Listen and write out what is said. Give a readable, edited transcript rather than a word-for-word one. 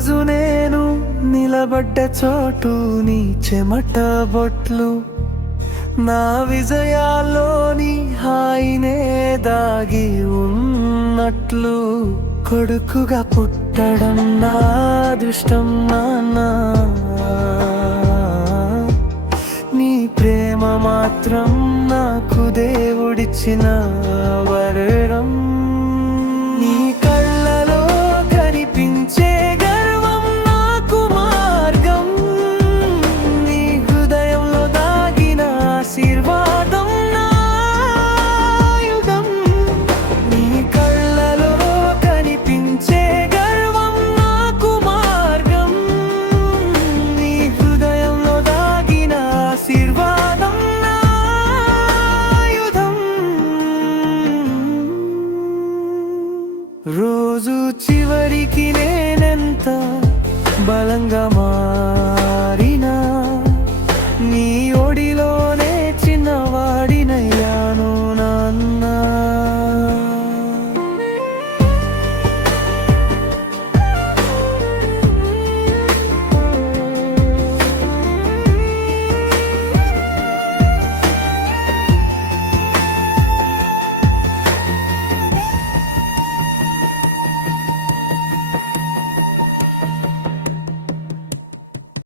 రోజు నేను నిలబడ్డ చోటు నీ చెమట బొట్లు, నా విజయాల్లోని హాయినే దాగి ఉన్నట్లు. కొడుకుగా పుట్టడం నా అదృష్టం నాన్నా, నీ ప్రేమ మాత్రం నాకు దేవుడిచ్చిన వరం. నీ కళ్ళలో కనిపించే గర్వం నాకు మార్గం, నీ హృదయంలో దాగిన ఆశీర్వాదం నా యుగం. నీ కళ్ళలో కనిపించే గర్వం నాకు మార్గం, నీ హృదయంలో దాగిన ఆశీర్వాదం నా యుగం. రోజు చివరికి నేనెంత బలంగా